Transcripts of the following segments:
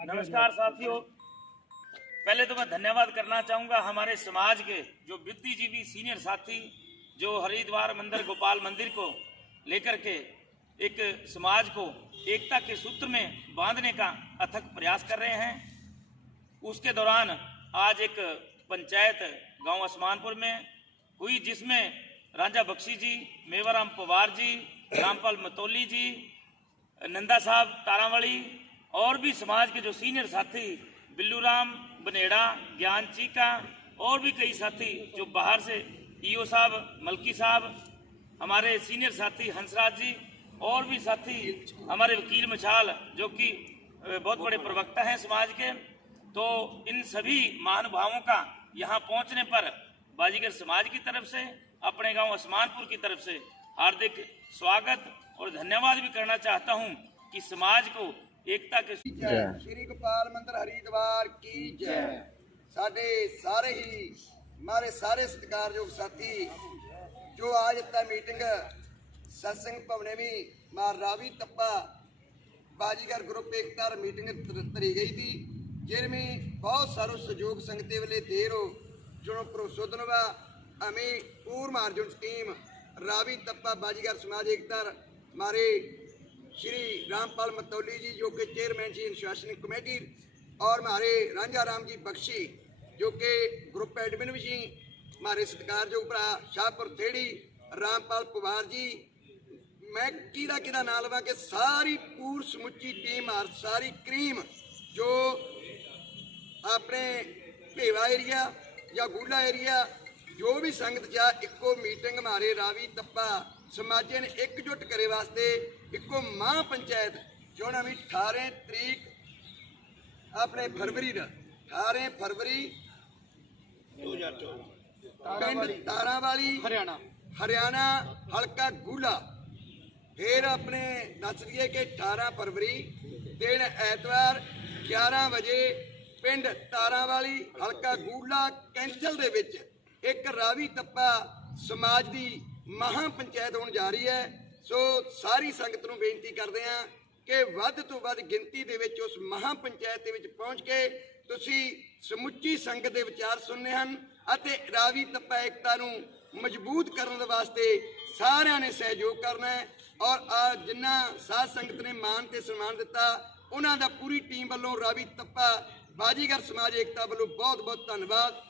नमस्कार साथियों। पहले तो मैं धन्यवाद करना चाहूँगा हमारे समाज के जो बुद्धिजीवी सीनियर साथी, जो हरिद्वार मंदिर, गोपाल मंदिर को लेकर के एक समाज को एकता के सूत्र में बांधने का अथक प्रयास कर रहे हैं। उसके दौरान आज एक पंचायत गाँव असमानपुर में हुई, जिसमें राजा बख्शी जी, मेवाराम पवार जी, रामपाल मतौली जी, नंदा साहब तारावली और भी समाज के जो सीनियर साथी बिल्लू राम, बनेड़ा, ज्ञान चीका, और भी कई साथी जो बाहर से, ईओ साहब, मलकी साहब, हमारे सीनियर साथी हंसराज जी, और भी साथी हमारे वकील मछाल, जो कि बहुत बड़े प्रवक्ता हैं समाज के तो इन सभी महानुभावों का यहाँ पहुँचने पर बाजीगर समाज की तरफ़ से, अपने गाँव असमानपुर की तरफ़ से हार्दिक स्वागत और धन्यवाद भी करना चाहता हूँ कि समाज को ਏਕਤਾ ਕੇ ਜੈ? ਸ੍ਰੀ ਗੋਪਾਲ ਮੰਦਿਰ ਹਰੀਦਵਾਰ ਕੀ ਜੈ? ਸਾਡੇ ਸਾਰੇ ਹੀ ਮਾਰੇ ਸਾਰੇ ਸਤਿਕਾਰਯੋਗ ਸਾਥੀ ਜੋ ਆਜ ਇੱਥੇ ਮੀਟਿੰਗ ਸਤਸੰਗ ਭਵਨੇ ਵੀ ਮਾਰ ਰਾਵੀ ਤੱਪਾ ਬਾਜੀਗਰ ਗਰੁੱਪ ਏਕਤਾਰ ਮੀਟਿੰਗ ਤਰੀ ਗਈ ਦੀ ਜਿਰਮੀ ਬਹੁਤ ਸਾਰੋ ਸਹਿਯੋਗ ਸੰਗਤੇ ਵਲੇ ਦੇਰੋ ਜਣੋ ਪ੍ਰੋਸੋਦਨਵਾ ਅਮੀ ਪੂਰ ਮਾਰਜਨ ਸਕੀਮ ਰਾਵੀ ਤੱਪਾ ਬਾਜੀਗਰ ਸਮਾਜ ਏਕਤਾਰ ਮਾਰੇ श्री रामपाल मतौली जी जो कि चेयरमैन जी अनुशासन कमेटी और हमारे रांझा राम जी बख्शी जो कि ग्रुप एडमिन भी जी हमारे सत्कारयोग भरा शाहपुर थेड़ी रामपाल पवार जी ਮੈਂ ਕਿਹਦਾ ਕਿਹਦਾ ਨਾਂ ਲਵਾਂ ਕਿ ਸਾਰੀ ਪੂਰ ਸਮੁੱਚੀ ਟੀਮ ਆ ਸਾਰੀ ਕਰੀਮ ਜੋ ਆਪਣੇ ਭੇਵਾ ਏਰੀਆ ਜਾਂ ਗੂਲਾ ਏਰੀਆ ਜੋ ਵੀ ਸੰਗਤ ਜਾ ਇੱਕੋ ਮੀਟਿੰਗ ਮਾਰੇ ਰਾਵੀ ਤੱਪਾ ਸਮਾਜੇ ਨੇ ਇਕਜੁੱਟ ਕਰੇ ਵਾਸਤੇ ਇੱਕੋ ਮਾਂ ਪੰਚਾਇਤ ਨਾ ਵੀ 18 ਤਰੀਕ ਆਪਣੇ ਫਰਵਰੀ ਦਾ 18 ਫਰਵਰੀ 2024 ਪਿੰਡ ਤਾਰਾਂ ਵਾਲੀ ਹਰਿਆਣਾ। ਹਰਿਆਣਾ ਹਲਕਾ ਗੂਲਾ। ਫਿਰ ਆਪਣੇ ਦੱਸ ਦਈਏ ਕਿ 18 ਫਰਵਰੀ ਦਿਨ ਐਤਵਾਰ 11 ਵਜੇ ਪਿੰਡ ਤਾਰਾਂ ਵਾਲੀ ਹਲਕਾ ਗੂਲਾ ਕੈਂਚਲ ਦੇ ਵਿੱਚ ਇੱਕ ਰਾਵੀ ਤੱਪਾ ਸਮਾਜ ਦੀ ਮਹਾ ਪੰਚਾਇਤ ਹੋਣ ਜਾ ਰਹੀ ਹੈ। ਸੋ ਸਾਰੀ ਸੰਗਤ ਨੂੰ ਬੇਨਤੀ ਕਰਦੇ ਹਾਂ ਕਿ ਵੱਧ ਤੋਂ ਵੱਧ ਗਿਣਤੀ ਦੇ ਵਿੱਚ ਉਸ ਮਹਾ ਪੰਚਾਇਤ ਦੇ ਵਿੱਚ ਪਹੁੰਚ ਕੇ ਤੁਸੀਂ ਸਮੁੱਚੀ ਸੰਗਤ ਦੇ ਵਿਚਾਰ ਸੁਣਨੇ ਹਨ ਅਤੇ ਰਾਵੀ ਤੱਪਾ ਏਕਤਾ ਨੂੰ ਮਜ਼ਬੂਤ ਕਰਨ ਦੇ ਵਾਸਤੇ ਸਾਰਿਆਂ ਨੇ ਸਹਿਯੋਗ ਕਰਨਾ ਹੈ ਔਰ ਆ ਜਿੰਨਾ ਸਾਧ ਸੰਗਤ ਨੇ ਮਾਨ ਤੇ ਸਨਮਾਨ ਦਿੱਤਾ, ਉਹਨਾਂ ਦਾ ਪੂਰੀ ਟੀਮ ਵੱਲੋਂ ਰਾਵੀ ਤੱਪਾ ਬਾਜੀਗਰ ਸਮਾਜ ਏਕਤਾ ਵੱਲੋਂ ਬਹੁਤ ਬਹੁਤ ਧੰਨਵਾਦ।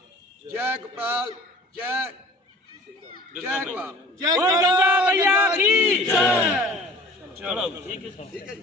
ਜੈ ਗੋਪਾਲ, ਜੈ ਜੈ ਗੰਗਾ ਮਈਆ ਕੀ ਜੈ ਚਲੋ ਠੀਕ ਹੈ ਠੀਕ ਹੈ